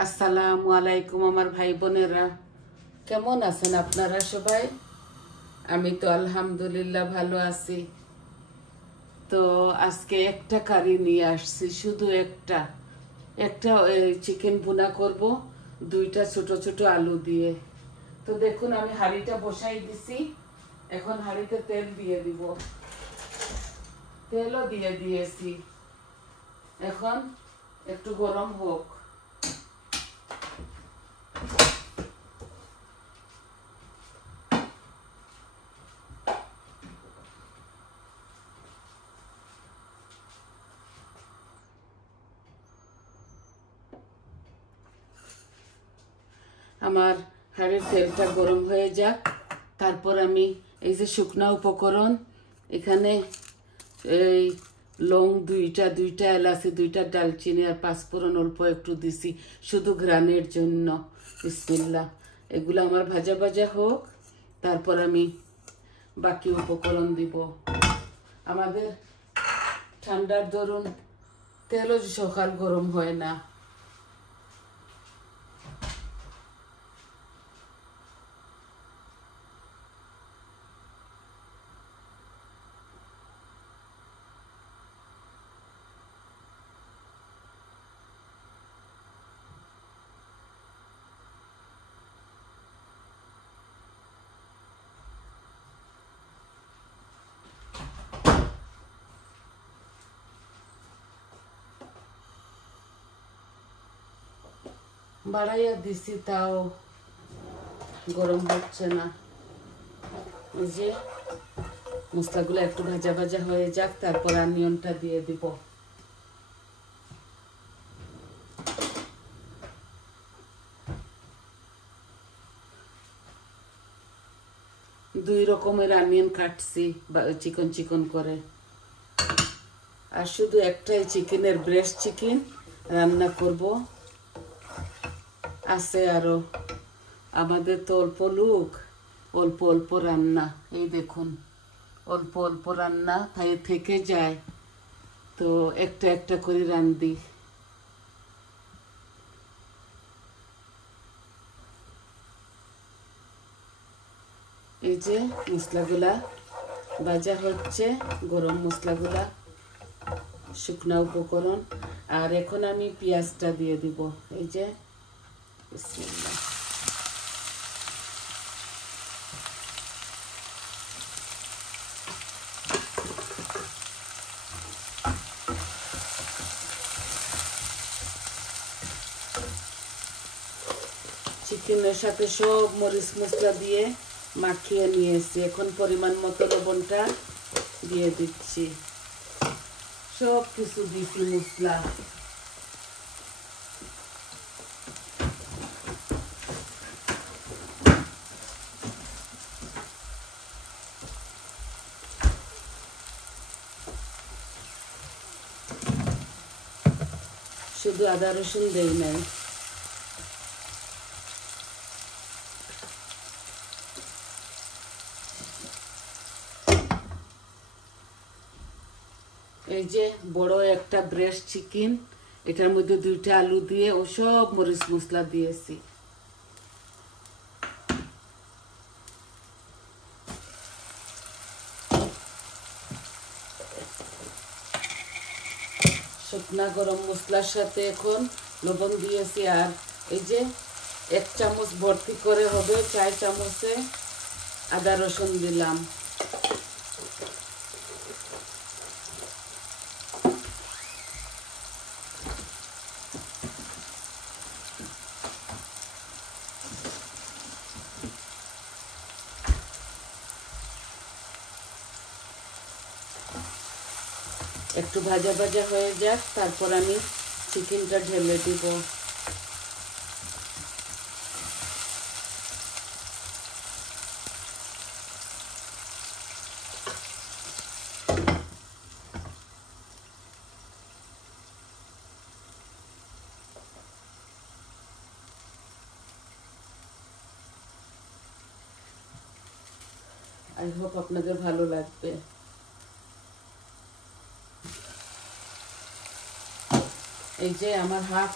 আসসালামু আলাইকুম আমার ভাই বোনেরা, কেমন আছেন আপনারা সবাই? আমি তো আলহামদুলিল্লাহ ভালো আছি। তো আজকে একটা কারি নিয়ে আসছি, শুধু একটা একটা চিকেন ভুনা করব, দুইটা ছোট ছোট আলু দিয়ে। তো দেখুন আমি হাঁড়িটা বসাই দিছি, এখন হাঁড়িতে তেল দিয়ে দিব, তেলও দিয়ে দিয়েছি, এখন একটু গরম হোক। আমার হাঁড়ির তেলটা গরম হয়ে যাক, তারপর আমি এই যে শুকনা উপকরণ, এখানে এই লং দুইটা এলাচি, দুইটা ডালচিনি আর পাঁচফোড়ন অল্প একটু দিছি শুধু ঘ্রাণের জন্য। বিসমিল্লাহ, এগুলো আমার ভাজা ভাজা হোক, তারপর আমি বাকি উপকরণ দিব। আমাদের ঠান্ডার দরুন তেলও সকাল গরম হয় না। বাড়াইয়া দিছি, তাও গরম হচ্ছে না। এই যে মশলাগুলো একটু ভাজা ভাজা হয়ে যাক, তারপর অনিয়নটা দিয়ে দিব। দুই রকমের অনিয়ন কাটছি চিকন চিকন করে, আর শুধু একটাই চিকেনের ব্রেস্ট চিকেন রান্না করব। আছে আরো, আমাদের তো অল্প লোক, অল্প অল্প রান্না। এই দেখুন, অল্প অল্প রান্না তাই থেকে যায়, তো একটা একটা করে রান্ধি। এই যে মশলাগুলা ভাজা হচ্ছে, গরম মশলাগুলা, শুকনা উপকরণ, আর এখন আমি পেঁয়াজটা দিয়ে দিব। এই যে বিসমিল্লাহ। চিকেনের সাথে সব মরিচ মশলা দিয়ে মাখিয়ে নিয়েছি, এখন পরিমাণ মতো লবণটা দিয়ে দিচ্ছি। সব কিছু দিছি মশলা। শুধু আদা রসুন দেই নাই। এই যে বড় একটা ব্রেস্ট চিকেন, এটার মধ্যে দুইটা আলু দিয়ে ও সব মরিচ মশলা দিয়েছি। শুকনা গরম মশলার সাথে এখন লবণ দিয়েছি, আর এই যে 1 চামচ ভর্তি করে হবে, 4 চামচে আদা রসুন দিলাম। একটু ভাজা ভাজা হয়ে যাক, তারপর আমি চিকেনটা ঢেলে দিব। আই হোপ আপনাদের ভালো লাগবে। এই যে আমার হাফ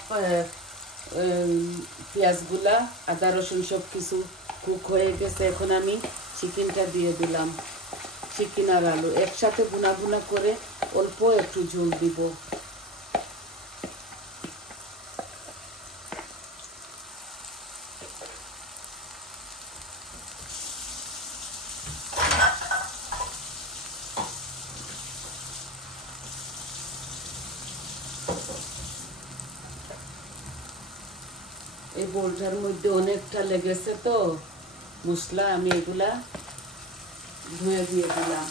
পেঁয়াজগুলা আদা রসুন সব কিছু কুক হয়ে গেছে। এখন আমি চিকেনটা দিয়ে দিলাম। চিকেন আর আলু একসাথে বুনা বুনা করে অল্প একটু ঝোল দিব। এই বোলটার মধ্যে অনেকটা লেগেছে তো মশলা, আমি এগুলা ধুয়ে দিয়ে দিলাম।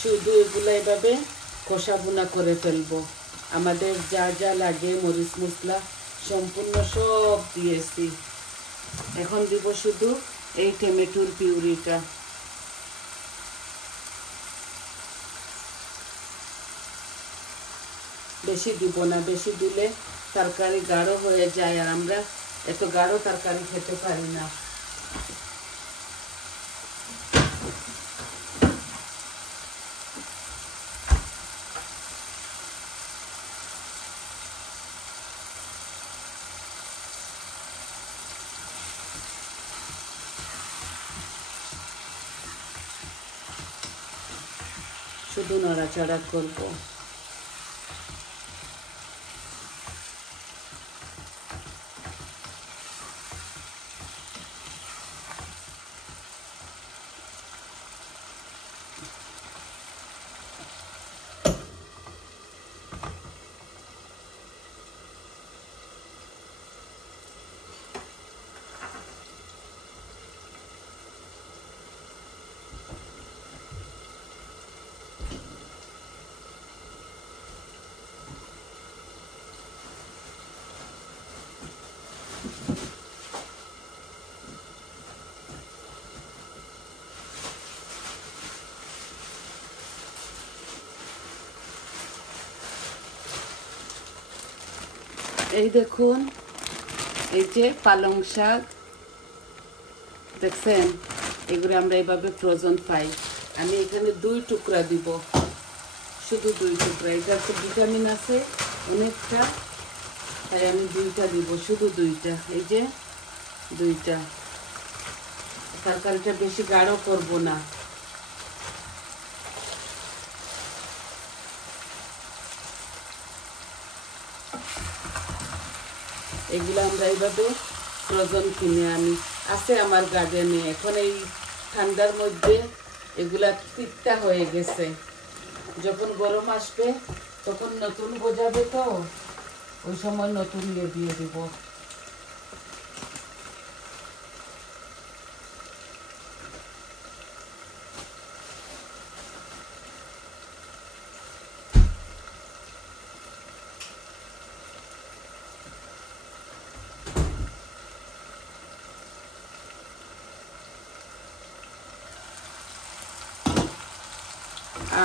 শুধু এগুলা এভাবে কষা বুনা করে ফেলবো। আমাদের যা যা লাগে মরিচ মশলা সম্পূর্ণ সব দিয়েছি। এখন দিব শুধু এই টমেটোর পিউরিটা। বেশি দিব না, বেশি দিলে তরকারি গাঢ় হয়ে যায় আর আমরা এত গাঢ় তরকারি খেতে পারি না। শুধু নাড়াচাড়া করব। এই দেখুন, এই যে পালং শাক দেখছেন, এগুলো আমরা এইভাবে ফ্রোজেন পাই। আমি এখানে 2 টুকরা দিব, শুধু 2 টুকরা। এটা তো ভিটামিন আছে অনেকটা, তাই আমি 2টা দিব, শুধু 2টা। এই যে 2টা। তরকারিটা বেশি গাঢ় করব না। এগুলো আমরা এইভাবে ফ্রোজেন কিনে আনি, আছে আমার গার্ডেনে। এখন এই ঠান্ডার মধ্যে এগুলা তিক্তা হয়ে গেছে, যখন গরম আসবে তখন নতুন গজাবে, তো ওই সময় নতুন দিয়ে দিব।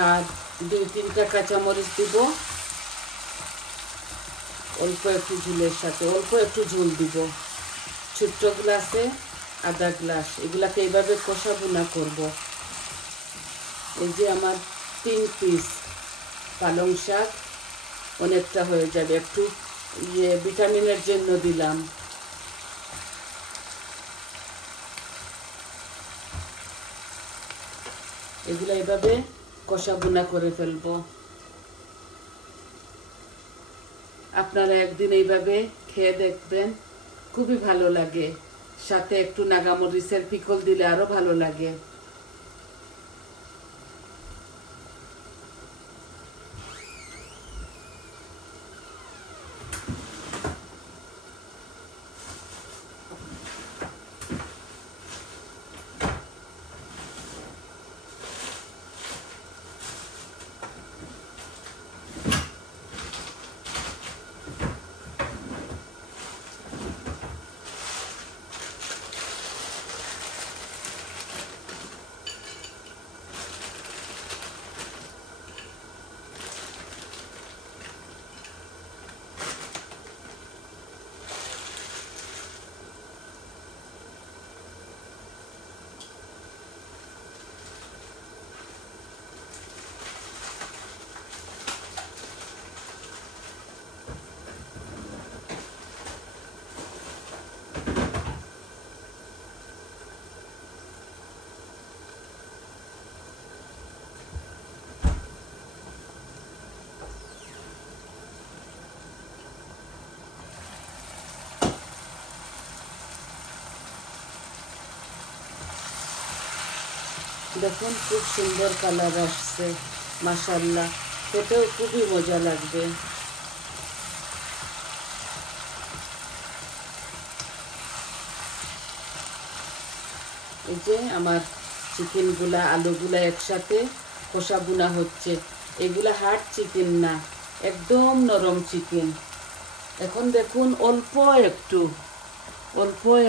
আর 2-3টা কাঁচামরিচ দিব অল্প একটু ঝোলের সাথে। অল্প একটু ঝোল দিব। ছোট্ট গ্লাসে আধা গ্লাস। এগুলাকে এইভাবে কষা বুনা করব। এই যে আমার 3 পিস পালং শাক অনেকটা হয়ে যাবে। একটু ভিটামিনের জন্য দিলাম। এগুলা এইভাবে কষা বুনা করে ফেলবো। আপনারা একদিন এইভাবে খেয়ে দেখবেন, খুবই ভালো লাগে। সাথে একটু নাগামরিচের পিকল দিলে আরো ভালো লাগে। দেখুন খুব সুন্দর কালার আসছে, মাশাআল্লাহ, খেতেও খুবই মজা লাগবে। এই যে আমার চিকেনগুলা আলুগুলা একসাথে কষা বুনা হচ্ছে। এগুলা হার্ড চিকেন না, একদম নরম চিকেন। এখন দেখুন অল্প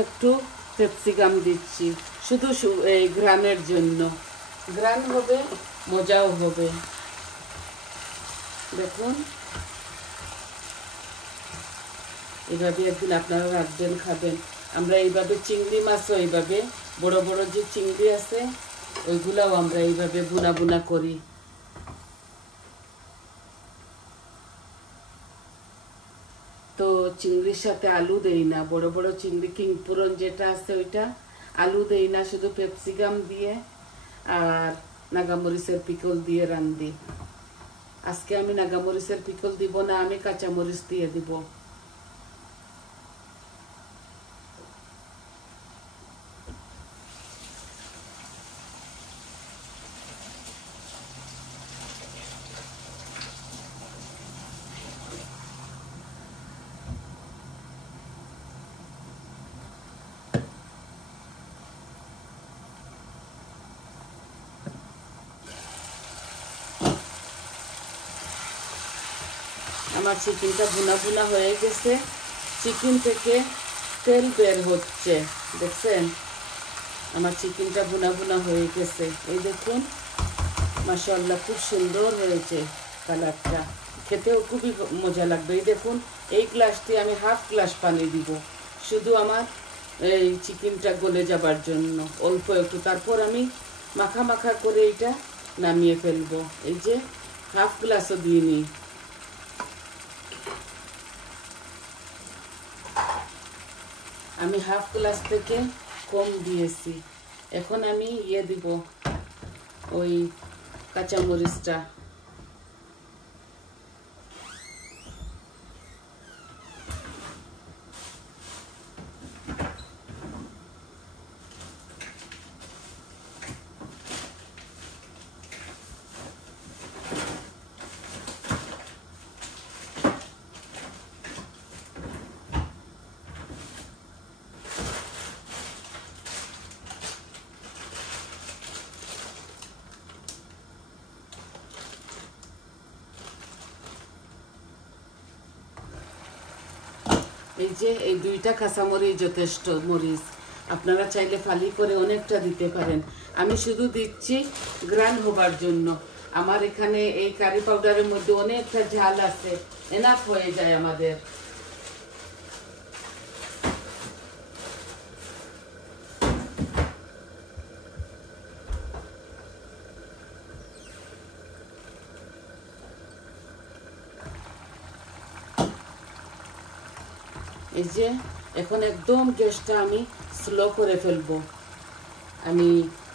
একটু ক্যাপসিকাম দিচ্ছি, শুধু এই ঘ্রাণের জন্য। ঘ্রাণ হবে, মজাও হবে। দেখুন এইভাবে একদিন আপনারা রাখবেন, খাবেন। আমরা এইভাবে চিংড়ি মাছও এইভাবে বড় বড় যে চিংড়ি আছে ওইগুলাও আমরা এইভাবে বুনা বুনা করি। তো চিংড়ির সাথে আলু দেই না, বড় বড় চিংড়ি কিংপুরন যেটা আছে ওইটা আলু দেই না, শুধু ক্যাপসিকাম দিয়ে আর নাগামরিচের পিকল দিয়ে রান্ধি। আজকে আমি নাগামরিচের পিকল দিব না, আমি কাঁচামরিচ দিয়ে দিব। আমার চিকেনটা বুনা বুনা হয়ে গেছে, চিকেন থেকে তেল বের হচ্ছে, দেখছেন? আমার চিকেনটা বুনা বুনা হয়ে গেছে। এই দেখুন মাশাআল্লাহ, খুব সুন্দর হয়েছে কালারটা, খেতেও খুবই মজা লাগবে। এই দেখুন এই গ্লাসটি আমি হাফ গ্লাস পানি দিব, শুধু আমার এই চিকেনটা গলে যাবার জন্য, অল্প একটু। তারপর আমি মাখা মাখা করে এটা নামিয়ে ফেলবো। এই যে হাফ গ্লাসও দিয়ে নিই। আমি হাফ গ্লাস থেকে কম দিয়েছি। এখন আমি দিব ওই কাঁচামরিচটা। এই যে এই দুইটা কাঁচামরিচ যথেষ্ট মরিচ, আপনারা চাইলে ফালি করে অনেকটা দিতে পারেন। আমি শুধু দিচ্ছি গ্রান হবার জন্য। আমার এখানে এই কারি পাউডারের মধ্যে অনেকটা ঝাল আছে, এনাফ হয়ে যায় আমাদের। এই যে এখন একদম গ্যাসটা আমি স্লো করে ফেলবো, আমি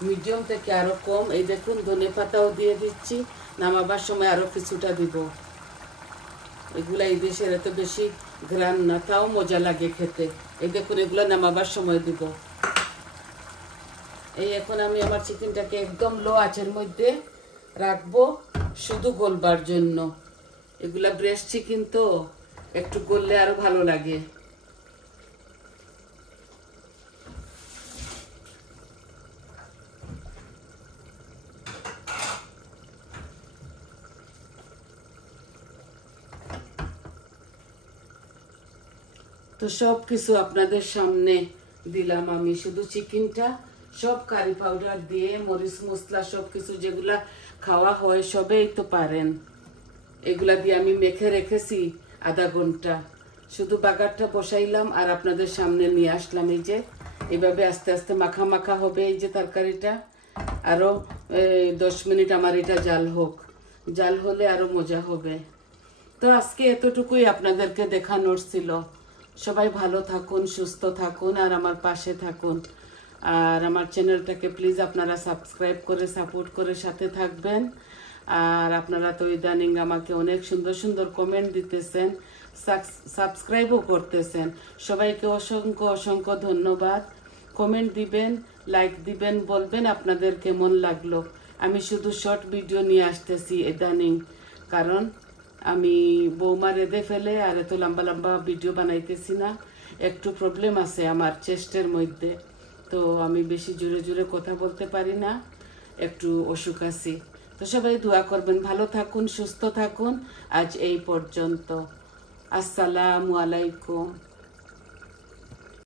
মিডিয়াম থেকে আরো কম। এই দেখুন ধনে পাতাও দিয়ে দিচ্ছি, নামাবার সময় আরো কিছুটা দিব। এগুলা এই দেশের এত বেশি ঘ্রাণ না, তাও মজা লাগে খেতে। এই দেখুন এগুলা নামাবার সময় দিব। এই এখন আমি আমার চিকেনটাকে একদম লো আঁচের মধ্যে রাখবো, শুধু গলবার জন্য। এগুলা ব্রেস্ট চিকেন তো একটু গললে আরো ভালো লাগে। তো সব কিছু আপনাদের সামনে দিলাম আমি, শুধু চিকেনটা সব কারি পাউডার দিয়ে মরিচ মশলা সব কিছু যেগুলা খাওয়া হয় সবেই তো পারেন। এগুলা দিয়ে আমি মেখে রেখেছি আধা ঘন্টা, শুধু বাগারটা বসাইলাম আর আপনাদের সামনে নিয়ে আসলাম। এই যে এভাবে আস্তে আস্তে মাখা মাখা হবে এই যে তরকারিটা। আরো 10 মিনিট আমার এটা জাল হোক, জাল হলে আরো মজা হবে। তো আজকে এতটুকুই আপনাদেরকে দেখানোর ছিল। সবাই ভালো থাকুন, সুস্থ থাকুন আর আমার পাশে থাকুন। আর আমার চ্যানেলটাকে প্লিজ আপনারা সাবস্ক্রাইব করে সাপোর্ট করে সাথে থাকবেন। আর আপনারা তো ইদানিং আমাকে অনেক সুন্দর সুন্দর কমেন্ট দিতেছেন, সাবস্ক্রাইবও করতেছেন। সবাইকে অসংখ্য অসংখ্য ধন্যবাদ। কমেন্ট দিবেন, লাইক দিবেন, বলবেন আপনাদের কেমন লাগলো। আমি শুধু শর্ট ভিডিও নিয়ে আসতেছি ইদানিং, কারণ আমি বৌমা রেঁধে ফেলে আর এত লম্বা লম্বা ভিডিও বানাইতেছি না। একটু প্রবলেম আছে আমার চেস্টের মধ্যে, তো আমি বেশি জোরে জোরে কথা বলতে পারি না, একটু অসুখ আছি। তো সবাই দোয়া করবেন, ভালো থাকুন, সুস্থ থাকুন। আজ এই পর্যন্ত। আসসালামু আলাইকুম।